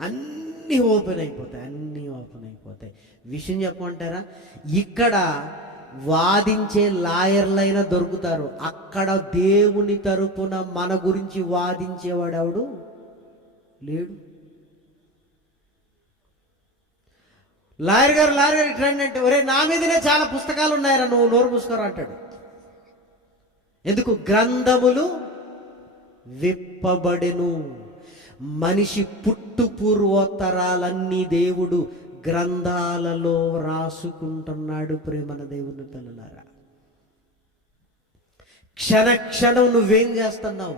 అన్నీ ఓపెన్ అయిపోతాయి అన్నీ ఓపెన్ అయిపోతాయి. విషయం చెప్పమంటారా? ఇక్కడ వాదించే లాయర్లైనా దొరుకుతారు. అక్కడ దేవుని తరపున మన గురించి వాదించేవాడు ఎవడు? లేడు. లాయర్ గారు లాయర్ గారు ఇట్లాంటి అంటే ఒరే నా మీదనే చాలా పుస్తకాలు ఉన్నాయరా నువ్వు నోరు మూసుకోరా అంటాడు. ఎందుకు? గ్రంథములు విప్పబడెను. మనిషి పుట్టు పూర్వోత్తరాలన్నీ దేవుడు గ్రంథాలలో రాసుకుంటున్నాడు ప్రేమన దేవుని పిల్లలారా క్షణ క్షణం నువ్వేం చేస్తున్నావు?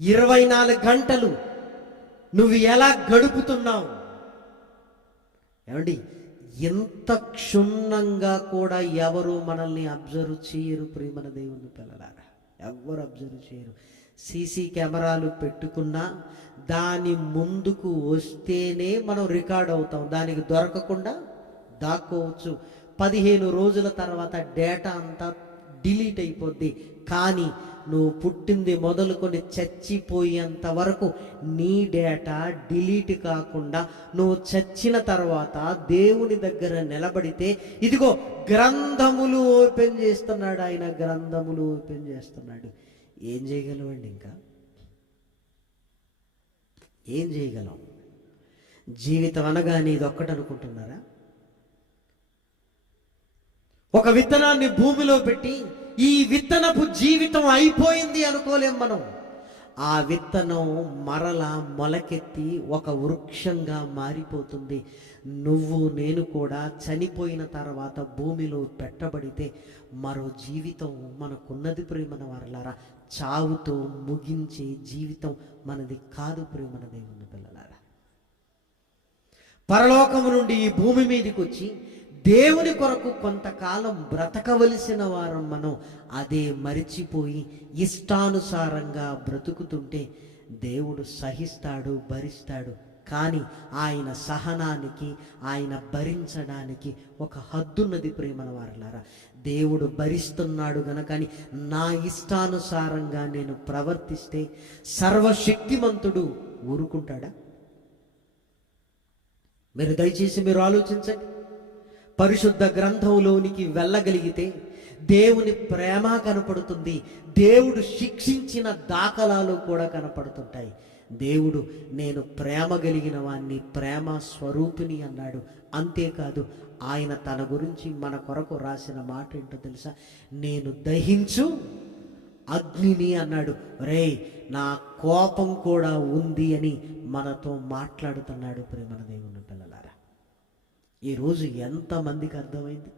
ఇరవై నాలుగు గంటలు నువ్వు ఎలా గడుపుతున్నావు? ఏమండి ఎంత క్షుణ్ణంగా కూడా ఎవరు మనల్ని అబ్జర్వ్ చేయరు ప్రేమన దేవుని పిల్లలారా ఎవరు అబ్జర్వ్ చేయరు. సీసీ కెమెరాలు పెట్టుకున్నా దాని ముందుకు వస్తేనే మనం రికార్డ్ అవుతాం. దానికి దొరకకుండా దాక్కోవచ్చు. పదిహేను రోజుల తర్వాత డేటా అంతా డిలీట్ అయిపోద్ది. కానీ నువ్వు పుట్టింది మొదలుకొని చచ్చిపోయేంత వరకు నీ డేటా డిలీట్ కాకుండా నువ్వు చచ్చిన తర్వాత దేవుని దగ్గర నిలబడితే ఇదిగో గ్రంథములు ఓపెన్ చేస్తున్నాడు. ఆయన గ్రంథములు ఓపెన్ చేస్తున్నాడు. ఏం చేయగలవండి ఇంకా? ఏం చేయగలం? జీవితం అనగానే ఇది ఒక్కటి అనుకుంటున్నారా? ఒక విత్తనాన్ని భూమిలో పెట్టి ఈ విత్తనపు జీవితం అయిపోయింది అనుకోలేం మనం. ఆ విత్తనం మరల మొలకెత్తి ఒక వృక్షంగా మారిపోతుంది. నువ్వు నేను కూడా చనిపోయిన తర్వాత భూమిలో పెట్టబడితే మరో జీవితం మనకున్నది ప్రేమన వారలారా చావుతో ముగించే జీవితం మనది కాదు ప్రేమన దేవుని పిల్లలారా. పరలోకము నుండి ఈ భూమి మీదకి వచ్చి దేవుని కొరకు కొంతకాలం బ్రతకవలసిన వారం మనం అదే మరిచిపోయి ఇష్టానుసారంగా బ్రతుకుతుంటే దేవుడు సహిస్తాడు భరిస్తాడు కానీ ఆయన సహనానికి ఆయన భరించడానికి ఒక హద్దున్నది ప్రేమల వారలారా. దేవుడు భరిస్తున్నాడు గనకని నా ఇష్టానుసారంగా నేను ప్రవర్తిస్తే సర్వశక్తిమంతుడు ఊరుకుంటాడా? మీరు దయచేసి మీరు ఆలోచించండి. పరిశుద్ధ గ్రంథంలోనికి వెళ్ళగలిగితే దేవుని ప్రేమ కనపడుతుంది. దేవుడు శిక్షించిన దాఖలాలు కూడా కనపడుతుంటాయి. దేవుడు నేను ప్రేమ కలిగిన వాణ్ణి ప్రేమ స్వరూపిణి అన్నాడు. అంతేకాదు ఆయన తన గురించి మన కొరకు రాసిన మాట ఏంటో తెలుసా? నేను దహించు అగ్నిని అన్నాడు. రే నా కోపం కూడా ఉంది అని మనతో మాట్లాడుతున్నాడు ప్రేమన దేవుని పిల్లలారా. ఈరోజు ఎంతమందికి అర్థమైంది?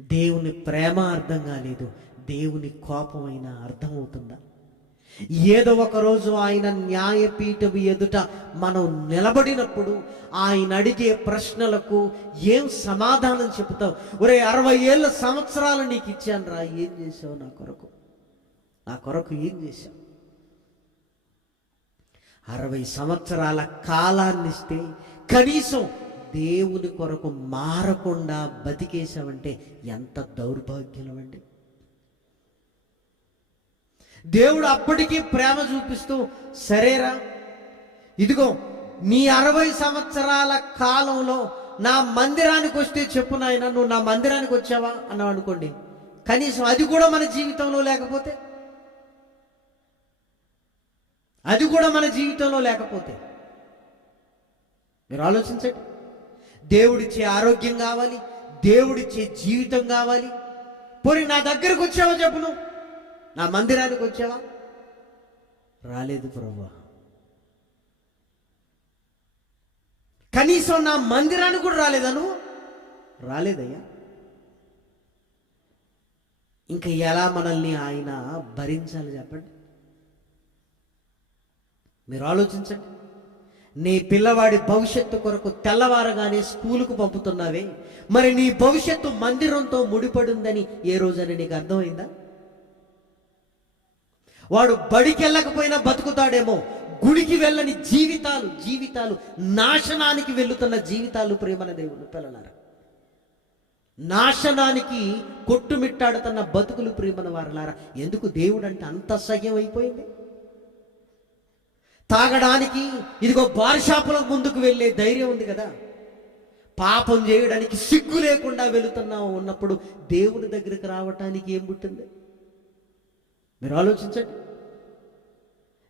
దేవుని ప్రేమ అర్థం కాలేదు. దేవుని కోపమైనా అర్థమవుతుందా? ఏదో ఒక రోజు ఆయన న్యాయపీఠం ఎదుట మనం నిలబడినప్పుడు ఆయన అడిగే ప్రశ్నలకు ఏం సమాధానం చెబుతావు ఒరే అరవై ఏళ్ళ సంవత్సరాలు నీకు ఇచ్చాను రా ఏం చేసావు నా కొరకు? నా కొరకు ఏం చేశావు? అరవై సంవత్సరాల కాలాన్ని ఇస్తే కనీసం దేవుని కొరకు మారకుండా బతికేశావంటే ఎంత దౌర్భాగ్యం అండి దేవుడు అప్పటికీ ప్రేమ చూపిస్తూ సరేరా ఇదిగో నీ అరవై సంవత్సరాల కాలంలో నా మందిరానికి వస్తే చెప్పు నాయన నువ్వు నా మందిరానికి వచ్చావా? అన్నావు అనుకోండి. కనీసం అది కూడా మన జీవితంలో లేకపోతే? అది కూడా మన జీవితంలో లేకపోతే? మీరు ఆలోచించండి. దేవుడిచ్చే ఆరోగ్యం కావాలి దేవుడిచ్చే జీవితం కావాలి. పోనీ నా దగ్గరకు వచ్చావా చెప్పు నువ్వు? నా మందిరానికి వచ్చావా? రాలేదు ప్రభు. కనీసం నా మందిరానికి కూడా రాలేదా నువ్వు? రాలేదయ్యా. ఇంకా ఎలా మనల్ని ఆయన భరించాలి చెప్పండి? మీరు ఆలోచించండి. నీ పిల్లవాడి భవిష్యత్తు కొరకు తెల్లవారగానే స్కూలుకు పంపుతున్నావే. మరి నీ భవిష్యత్తు మందిరంతో ముడిపడుందని ఏ రోజైనా నీకు అర్థమైందా? వాడు బడికి వెళ్ళకపోయినా బతుకుతాడేమో. గుడికి వెళ్ళని జీవితాలు జీవితాలు నాశనానికి వెళ్తున్న జీవితాలు ప్రేమన దేవుడు పిల్లలారా. నాశనానికి కొట్టుమిట్టాడుతున్న బతుకులు ప్రేమన వారలారా. ఎందుకు దేవుడు అంటే అంత అసహ్యం అయిపోయింది. తాగడానికి ఇదిగో బార్ షాపుల ముందుకు వెళ్ళే ధైర్యం ఉంది కదా. పాపం చేయడానికి సిగ్గు లేకుండా వెళుతున్నావు ఉన్నప్పుడు దేవుని దగ్గరికి రావటానికి ఏం పుట్టింది? మీరు ఆలోచించండి.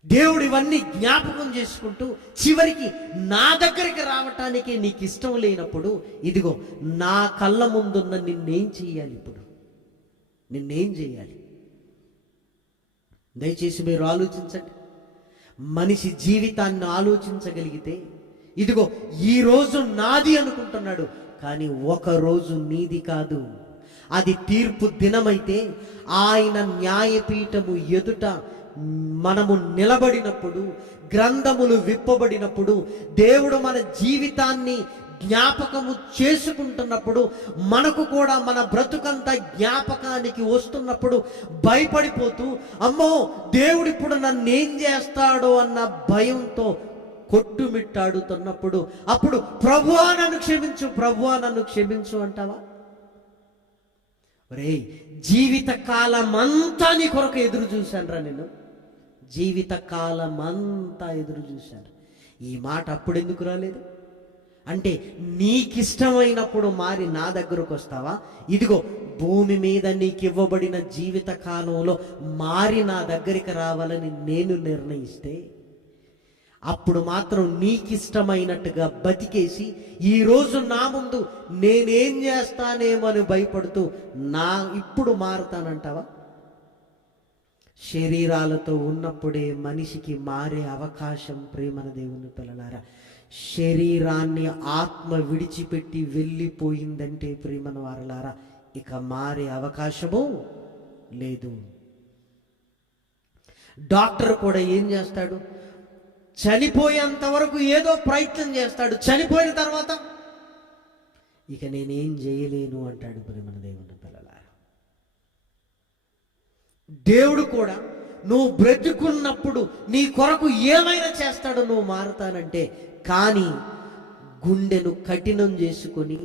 దేవుడు ఇవన్నీ జ్ఞాపకం చేసుకుంటూ చివరికి నా దగ్గరికి రావటానికి నీకు ఇష్టం లేనప్పుడు ఇదిగో నా కళ్ళ ముందున్న నిన్నేం చేయాలి ఇప్పుడు? నిన్నేం చేయాలి? దయచేసి మీరు ఆలోచించండి. మనిషి జీవితాన్ని ఆలోచించగలిగితే ఇదిగో ఈ రోజు నాది అనుకుంటున్నాడు కానీ ఒక రోజు నీది కాదు. అది తీర్పు దినమైతే ఆయన న్యాయపీఠము ఎదుట మనము నిలబడినప్పుడు గ్రంథములు విప్పబడినప్పుడు దేవుడు మన జీవితాన్ని జ్ఞాపకము చేసుకుంటున్నప్పుడు మనకు కూడా మన బ్రతుకంతా జ్ఞాపకానికి వస్తున్నప్పుడు భయపడిపోతూ అమ్మో దేవుడు ఇప్పుడు నన్ను ఏం చేస్తాడో అన్న భయంతో కొట్టుమిట్టాడుతున్నప్పుడు అప్పుడు ప్రభువా నన్ను క్షమించు ప్రభువా నన్ను క్షమించు అంటావా? ఒరేయ్ జీవిత కాలం అంతా నీ కొరకు ఎదురు చూశానురా నేను జీవిత కాలం అంతా ఎదురు చూశాను. ఈ మాట అప్పుడు ఎందుకు రాలేదు? అంటే నీకిష్టమైనప్పుడు మారి నా దగ్గరకు వస్తావా ఇదిగో భూమి మీద నీకు ఇవ్వబడిన జీవిత కాలంలో మారి నా దగ్గరికి రావాలని నేను నిర్ణయిస్తే అప్పుడు మాత్రం నీకిష్టమైనట్టుగా బతికేసి ఈరోజు నా ముందు నేనేం చేస్తానేమని భయపడుతూ నా ఇప్పుడు మారుతానంటావా? శరీరాలతో ఉన్నప్పుడే మనిషికి మారే అవకాశం ప్రేమన దేవుని పిల్లలారా. శరీరాన్ని ఆత్మ విడిచిపెట్టి వెళ్ళిపోయిందంటే ప్రేమన వారలారా ఇక మారే అవకాశము లేదు. డాక్టర్ కూడా ఏం చేస్తాడు? చనిపోయేంత వరకు ఏదో ప్రయత్నం చేస్తాడు. చనిపోయిన తర్వాత ఇక నేనేం చేయలేను అంటాడు ప్రేమన దేవుని పిల్లలారా. దేవుడు కూడా నువ్వు బ్రతుకున్నప్పుడు నీ కొరకు ఏమైనా చేస్తాడో నువ్వు మారుతానంటే కానీ గుండెను కఠినం చేసుకొని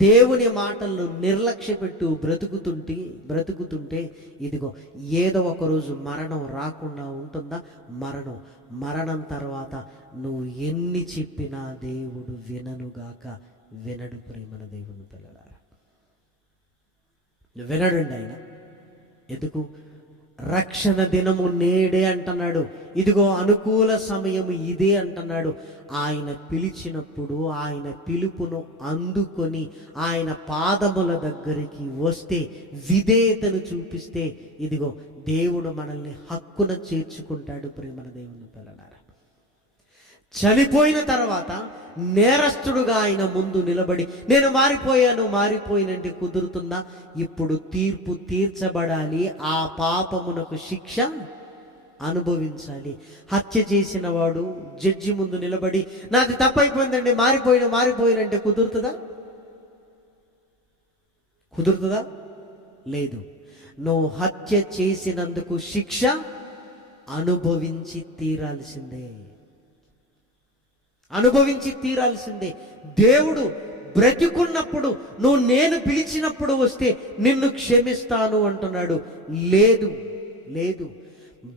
దేవుని మాటలను నిర్లక్ష్యపెట్టు బ్రతుకుతుంటే బ్రతుకుతుంటే ఇదిగో ఏదో ఒక రోజు మరణం రాకుండా ఉంటుందా? మరణం. మరణం తర్వాత నువ్వు ఎన్ని చెప్పినా దేవుడు విననుగాక వినడు ప్రేమన దేవుని పిల్లలారా. వినడండి ఆయన. ఎందుకు? రక్షణ దినము నేడే అంటున్నాడు. ఇదిగో అనుకూల సమయము ఇదే అంటున్నాడు. ఆయన పిలిచినప్పుడు ఆయన పిలుపును అందుకొని ఆయన పాదముల దగ్గరికి వస్తే విధేయతను చూపిస్తే ఇదిగో దేవుడు మనల్ని హక్కున చేర్చుకుంటాడు ప్రేమల దేవుని పిల్లలారా. చనిపోయిన తర్వాత నేరస్తుడుగా ఆయన ముందు నిలబడి నేను మారిపోయాను మారిపోయినంటే కుదురుతుందా? ఇప్పుడు తీర్పు తీర్చబడాలి ఆ పాపమునకు శిక్ష అనుభవించాలి. హత్య చేసిన వాడు జడ్జి ముందు నిలబడి నాది తప్పైపోయిందండి మారిపోయిన మారిపోయినంటే కుదురుతుందా? కుదురుతుందా? లేదు. నువ్వు హత్య చేసినందుకు శిక్ష అనుభవించి తీరాల్సిందే. అనుభవించి తీరాల్సిందే. దేవుడు బ్రతికున్నప్పుడు నువ్వు నేను పిలిచినప్పుడు వస్తే నిన్ను క్షమిస్తాను అంటున్నాడు. లేదు లేదు.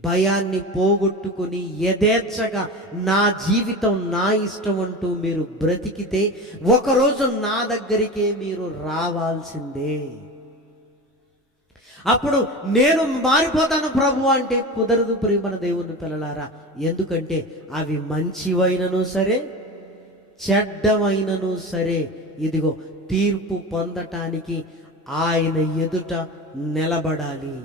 భయాన్ని పోగొట్టుకొని యథేచ్ఛగా నా జీవితం నా ఇష్టం అంటూ మీరు బ్రతికితే ఒకరోజు నా దగ్గరికే మీరు రావాల్సిందే. అప్పుడు నేను మారిపోతాను ప్రభు అంటే కుదరదు ప్రేమన దేవుని పిల్లలారా. ఎందుకంటే అవి మంచివైనను సరే చెడ్డమైనను సరే ఇదిగో తీర్పు పొందటానికి ఆయన ఎదుట నిలబడాలి.